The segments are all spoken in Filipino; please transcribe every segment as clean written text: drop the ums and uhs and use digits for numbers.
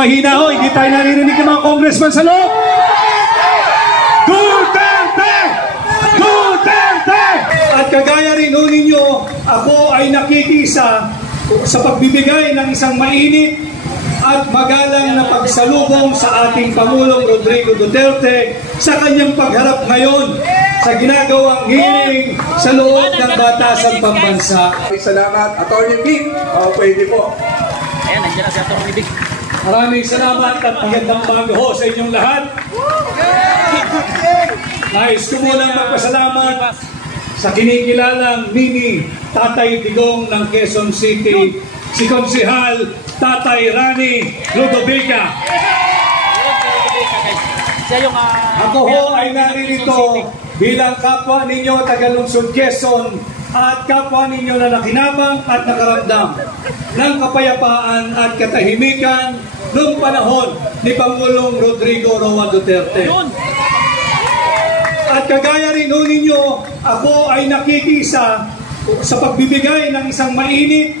mahina ho, hindi tayo naririnig ng mga congressman sa loob. Duterte! Duterte! At kagaya rin ho ninyo, ako ay nakikisa sa pagbibigay ng isang mainit at magalang na pagsalubong sa ating Pangulong Rodrigo Duterte sa kanyang pagharap ngayon sa ginagawang hearing sa loob ng Batasan Pambansa. Salamat, Atty. Vic. Pwede po. Ayan, nandiyan na si Atty. Vic. Maraming salamat at magandang umaga ho sa inyong lahat. Nais ko munang magpasalamat sa kinikilalang mini Tatay Digong ng Quezon City, si Konsehal Tatay Rani Ludovica. Ako ho ay naririto bilang kapwa ninyo taga-lungsod Quezon at kapwa ninyo na nakinabang at nakaramdam ng kapayapaan at katahimikan noong panahon ni Pangulong Rodrigo Roa Duterte. At kagaya rin ho ninyo, ako ay nakikisa sa pagbibigay ng isang mainit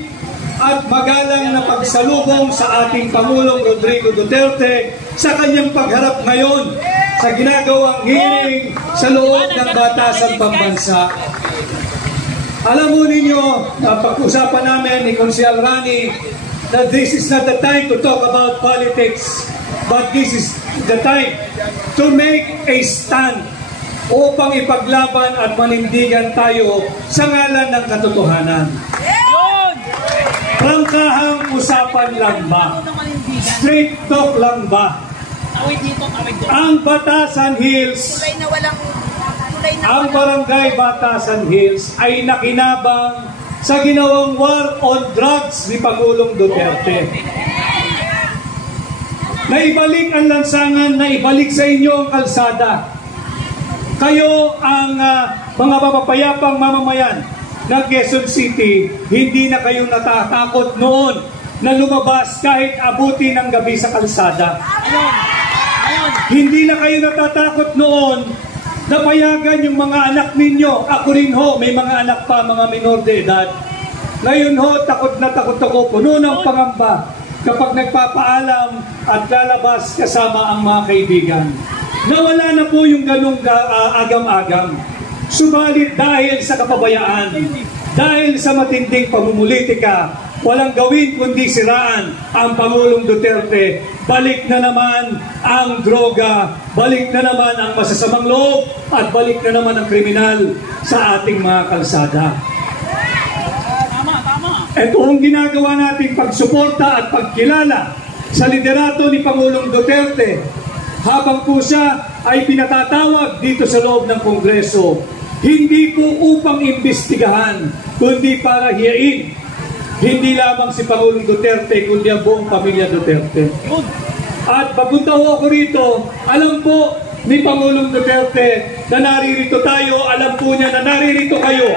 at magalang na pagsalubong sa ating Pangulong Rodrigo Duterte sa kanyang pagharap ngayon sa ginagawang hearing sa loob ng Batasan Pambansa. Alam mo ninyo, pag-usapan namin ni Konsehal Rani na this is not the time to talk about politics, but this is the time to make a stand upang ipaglaban at manindigan tayo sa ngalan ng katotohanan. Prangkahang usapan lang ba? Straight talk lang ba? Ang Batasan Hills, ang barangay Batasan Hills ay nakinabang sa ginawang war on drugs ni Pangulong Duterte. Naibalik ang lansangan, naibalik sa inyo ang kalsada. Kayo ang mga mapapayapang mamamayan ng Quezon City, hindi na kayo natatakot noon na lumabas kahit abuti ng gabi sa kalsada. Hindi na kayo natatakot noon na payagan yung mga anak ninyo. Ako rin ho, may mga anak pa, mga minor de edad. Ngayon ho, takot na takot ako, puno ng pangamba kapag nagpapaalam at lalabas kasama ang mga kaibigan. Nawala na po yung ganong agam-agam. Subalit dahil sa kapabayaan, dahil sa matinding pamumulitika, walang gawin kundi siraan ang Pangulong Duterte. Balik na naman ang droga, balik na naman ang masasamang loob, at balik na naman ang kriminal sa ating mga kalsada. Ito ang ginagawa nating pagsuporta at pagkilala sa liderato ni Pangulong Duterte habang po siya ay pinatatawag dito sa loob ng Kongreso. Hindi po upang imbestigahan, kundi para hiyain hindi lamang si Pangulong Duterte, kundi ang buong pamilya Duterte. At papunta ho ako rito, alam po ni Pangulong Duterte na naririto tayo, alam po niya na naririto kayo.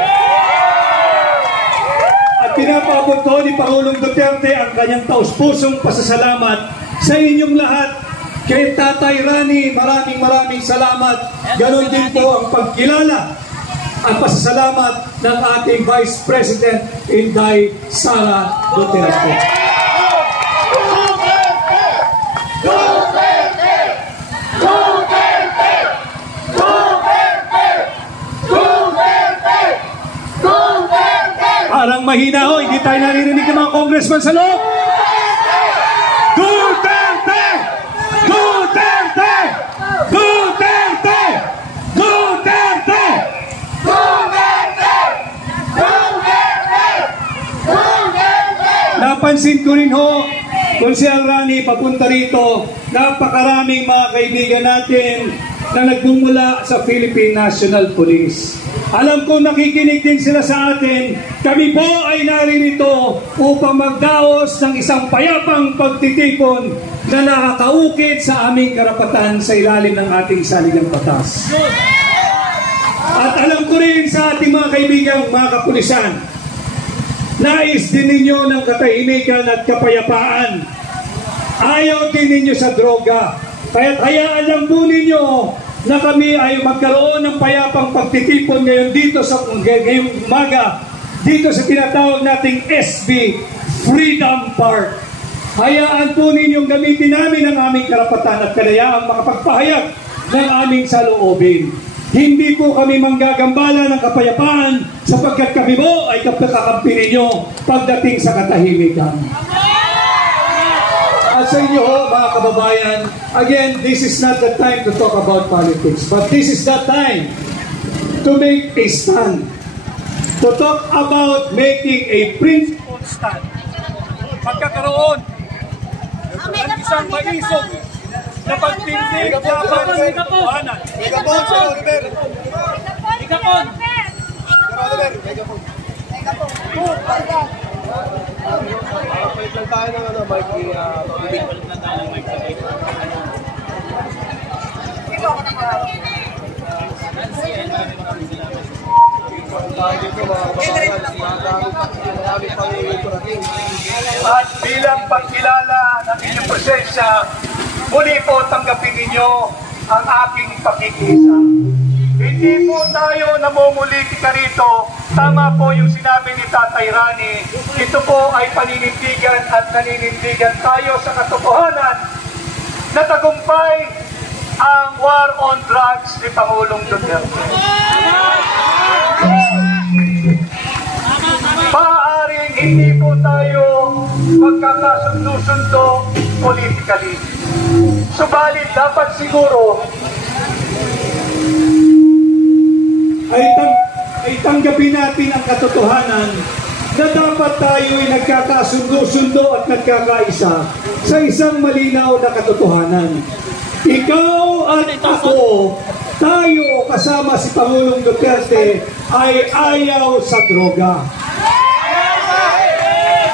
At pinapabot ho ni Pangulong Duterte ang kanyang taus-pusong pasasalamat sa inyong lahat. Kay Tatay Rani, maraming salamat. Ganon din po ang pagkilala at pasasalamat ng ating Vice President Inday Sara Duterte. Parang mahina ho, hindi tayo naririnig ng mga congressman sa loob. Duterte! Duterte! Duterte! Duterte! Napansin ko rin ho, Konsehal Rani, papunta rito, napakaraming mga kaibigan natin na nagmumula sa Philippine National Police. Alam ko nakikinig din sila sa atin. Kami po ay naririto upang magdaos ng isang payapang pagtitipon na nakakaukit sa aming karapatan sa ilalim ng ating saligang batas. At alam ko rin sa ating mga kaibigang mga kapulisan, nais din ninyo ng katahimikan at kapayapaan. Ayaw din ninyo sa droga. Kaya't hayaan lang po ninyo na kami ay magkaroon ng payapang pagtitipon ngayon dito sa ngayong umaga, dito sa tinatawag nating SB Freedom Park. Hayaan po ninyong gamitin namin ang aming karapatan at kadayaang makapagpahayag ng aming saloobin. Hindi po kami manggagambala ng kapayapaan sapagkat kami po ay kakampi ninyo pagdating sa katahimikan. At sa inyo ho, mga kababayan, again, this is not the time to talk about politics, but this is the time to make a stand, to talk about making a principled stand. Pagkakaroon ng isang maisog na pagtindig laban sa katotohanan. Megapon! At bilang pagkilala ng inyong presensya, muli po tanggapin ninyo ang aking pakikisa. Hindi po tayo namumulitika rito. Tama po yung sinabi ni Tatay Rani. Ito po ay paninindigan at naninindigan tayo sa katotohanan na tagumpay ang war on drugs ni Pangulong Duterte. Maaaring hindi po tayo magkakasundo-sundo politically. Subalit dapat siguro ay tanggapin natin ang katotohanan na dapat tayo ay nagkakasundo-sundo at nagkakaisa sa isang malinaw na katotohanan. Ikaw at ako, tayo kasama si Pangulong Duterte ay ayaw sa droga.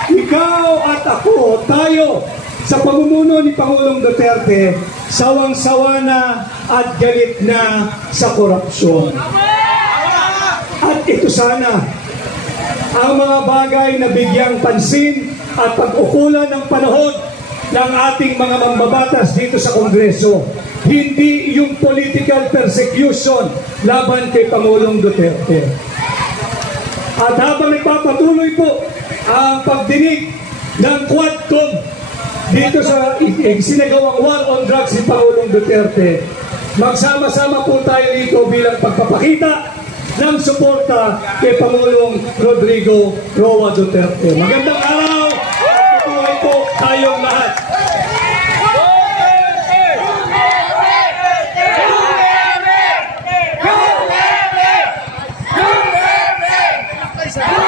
Ikaw at ako, tayo sa pamumuno ni Pangulong Duterte, sawang-sawa na at galit na sa korupsyon. At ito sana ang mga bagay na bigyang pansin at pag-ukulan ng panahon ng ating mga mambabatas dito sa Kongreso. Hindi yung political persecution laban kay Pangulong Duterte. At habang nagpapatuloy po ang pagdinig ng Quadcom dito sa sinagawang war on drugs ni Pangulong Duterte, magsama-sama po tayo dito bilang pagpapakita ng suporta kay Pangulong Rodrigo Roa Duterte. Magandang araw at patuloy po tayong lahat. Go,